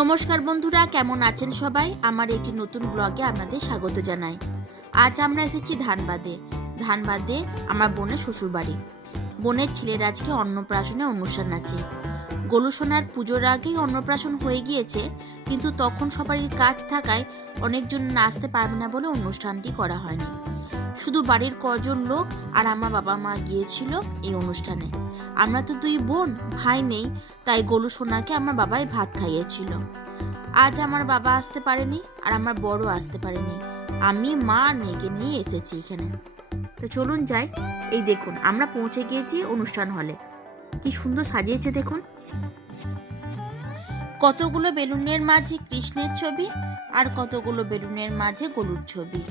নমস্কার বন্ধুরা, কেমন আছেন সবাই? আমার একটি নতুন ব্লগে আপনাদের স্বাগত জানাই। আজ আমরা এসেছি ধানবাদে আমার বোনের শ্বশুরবাড়ি। বোনের ছেলের আজকে অন্নপ্রাশনের অনুষ্ঠান আছে। গোলুসোনার পুজোর আগেই অন্নপ্রাশন হয়ে গিয়েছে, কিন্তু তখন সবারই কাজ থাকায় অনেকজন আসতে পারবে না বলে অনুষ্ঠানটি করা হয়নি। শুধু বাড়ির কজন লোক আর আমার বাবা মা গিয়েছিল এই অনুষ্ঠানে। আমরা তো দুই বোন, ভাই নেই, তাই গোলু সোনাকে আমার বাবাই ভাত খাইয়েছিল। আজ আমার বাবা আসতে পারেনি আর আমার বড় আসতে পারেনি। আমি মা মেয়েকে নিয়ে এসেছি এখানে। তো চলুন যাই। এই দেখুন, আমরা পৌঁছে গিয়েছি অনুষ্ঠান হলে। কি সুন্দর সাজিয়েছে দেখুন। কতগুলো বেলুনের মাঝে কৃষ্ণের ছবি আর কতগুলো বেলুনের মাঝে গলুর ছবি।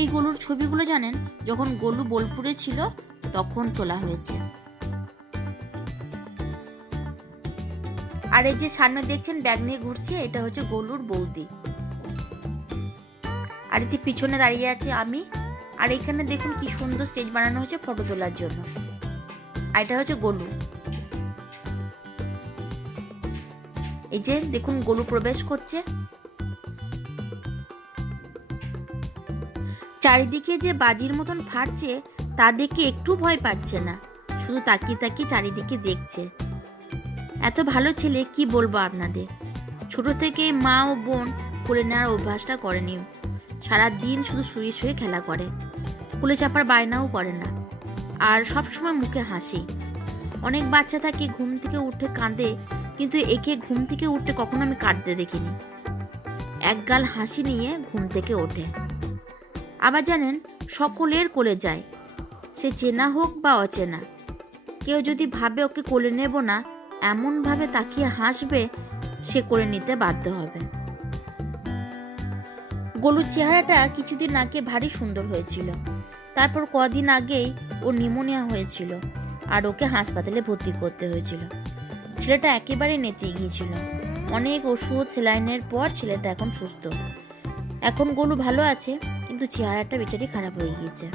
এই গলুর ছবিগুলো জানেন, যখন গলু বোলপুরে ছিল তখন তোলা হয়েছে। আর এই যে সামনে দেখছেন ব্যাগ নিয়ে ঘুরছে, এটা হচ্ছে গলুর বৌদি। আর এই যে পিছনে দাঁড়িয়ে আছে আমি। আর এখানে দেখুন কি সুন্দর স্টেজ বানানো হয়েছে ফটো তোলার জন্য। আর এটা হচ্ছে গলু। এই যে দেখুন গলু প্রবেশ করছে। চারিদিকে যে বাজির মতন ফাটছে তা দেখে একটু ভয় পাচ্ছে না, শুধু তাকিয়ে তাকিয়ে চারিদিকে দেখছে। এত ভালো ছেলে, কি বলবো আপনাদের। ছোট থেকে মা ও বোন কোলে নেওয়ার অভ্যাসটা করেনি। সারা দিন শুধু শুয়ে শুয়ে খেলা করে, কোলে চাপার বায়নাও করে না, আর সবসময় মুখে হাসি। অনেক বাচ্চা থাকে ঘুম থেকে উঠে কাঁদে, কিন্তু একে ঘুম থেকে উঠতে কখনো আমি কাঁদতে দেখিনি। এক গাল হাসি নিয়ে ঘুম থেকে ওঠে। আবার জানেন, সকলের কোলে যায়, সে চেনা হোক বা অচেনা। কেউ যদি ভাবে ওকে কোলে নেব না, এমনভাবে তাকিয়ে হাসবে, সে কোলে নিতে বাধ্য হবে। গলুর চেহারাটা কিছুদিন আগে ভারী সুন্দর হয়েছিল। তারপর কদিন আগেই ওর নিউমোনিয়া হয়েছিল আর ওকে হাসপাতালে ভর্তি করতে হয়েছিল। ছেলেটা একেবারে নেতে গিয়েছিল। অনেক ওষুধ সেলাইনের পর ছেলেটা এখন সুস্থ। এখন গলু ভালো আছে, কিন্তু চেহারাটা বেচারি খারাপ হয়ে গিয়েছে।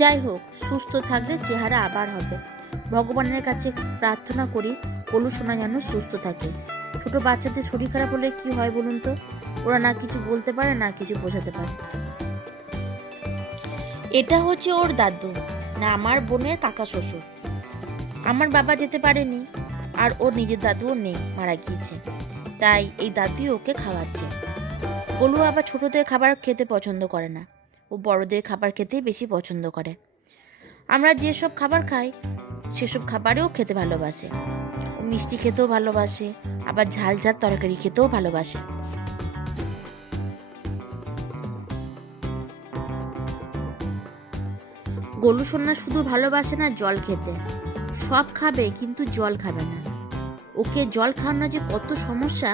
যাই হোক, সুস্থ থাকলে চেহারা আবার হবে। ভগবানের কাছে প্রার্থনা করি গলু সোনা যেন সুস্থ থাকে। ছোট বাচ্চাদের শরীর খারাপ হলে কি হয় বলুন তো? ওরা না কিছু বলতে পারে, না কিছু বোঝাতে পারে। এটা হচ্ছে ওর দাদু, না আমার বোনের কাকা শ্বশুর। আমার বাবা যেতে পারেনি, আর ওর নিজের দাদুও নেই, মারা গিয়েছে। তাই এই দাদুই ওকে খাওয়াচ্ছে। গলু আবার ছোটদের খাবার খেতে পছন্দ করে না, ও বড়দের খাবার খেতেই বেশি পছন্দ করে। আমরা যেসব খাবার খাই সেসব খাবারেও খেতে ভালোবাসে। ও মিষ্টি খেতেও ভালোবাসে, আবার ঝাল ঝাল তরকারি খেতেও ভালোবাসে। গলু সোনা শুধু ভালোবাসে না জল খেতে, সব খাবে কিন্তু জল খাবে না। ওকে জল খাওয়ানো যে কত সমস্যা।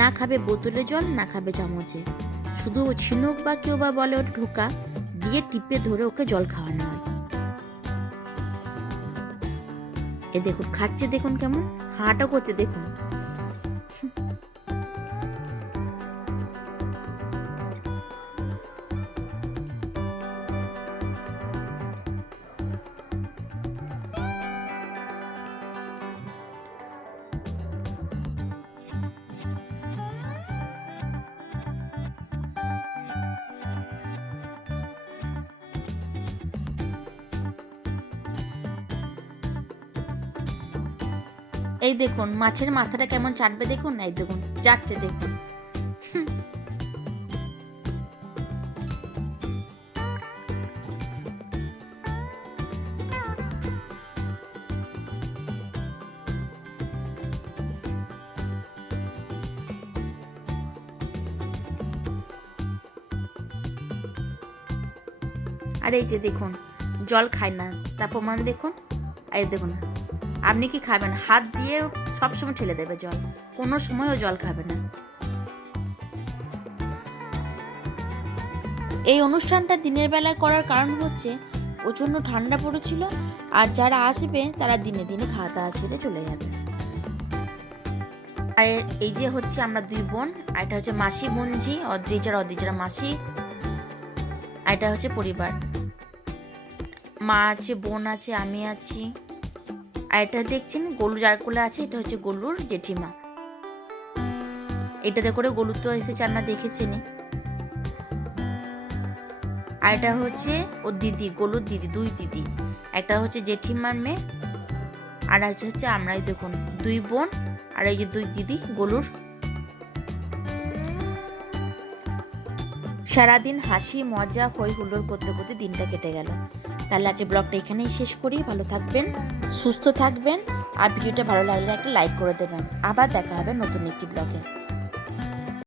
না খাবে বোতলে জল, না খাবে চামচে। শুধু ছিনুক বা কেউ বা বলে ওটা ঢোকা দিয়ে টিপে ধরে ওকে জল খাওয়ানো হয়। এ দেখুন খাচ্ছে, দেখুন কেমন হাঁটা করছে দেখুন। এই দেখুন মাছের মাথাটা কেমন চাটবে দেখুন। এই দেখুন চাটছে দেখুন। আর এই যে দেখুন জল খায় না, তার প্রমাণ দেখুন। এই দেখুন, আপনি কি খাবেন? হাত দিয়ে সবসময় ঠেলে দেবে জল, কোনো সময়ও জল খাবে না। এই অনুষ্ঠানটা দিনের বেলায় করার কারণ হচ্ছে প্রচণ্ড ঠান্ডা পড়েছিল, আর যারা আসবে তারা দিনে দিনে খাওয়া দাওয়া সেরে চলে যাবে। আর এই যে হচ্ছে আমরা দুই বোন, আর এটা হচ্ছে মাসি বোনজি, অদ্রিজারা মাসি। আর এটা হচ্ছে পরিবার, মা আছে, বোন আছে, আমি আছি। আর এটা দেখছেন গলু যার কোলে আছে, এটা হচ্ছে গলুর জেঠিমা, এটাতে করে গলু তো এসেছে, আমরা দেখেছেনি। আর এটা হচ্ছে ওর দিদি, গলুর দিদি, 2 দিদি। একটা হচ্ছে জেঠিমার মেয়ে, আর হচ্ছে আমরাই, দেখুন 2 বোন, আর এই যে 2 দিদি গলুর। সারাদিন হাসি মজা হই হুল্লোড় করতে করতে দিনটা কেটে গেল। তাহলে আজকে ব্লগটা এখানেই শেষ করি। ভালো থাকবেন, সুস্থ থাকবেন, আর ভিডিওটা ভালো লাগলে একটা লাইক করে দেবেন। আবার দেখা হবে নতুন একটি ব্লগে।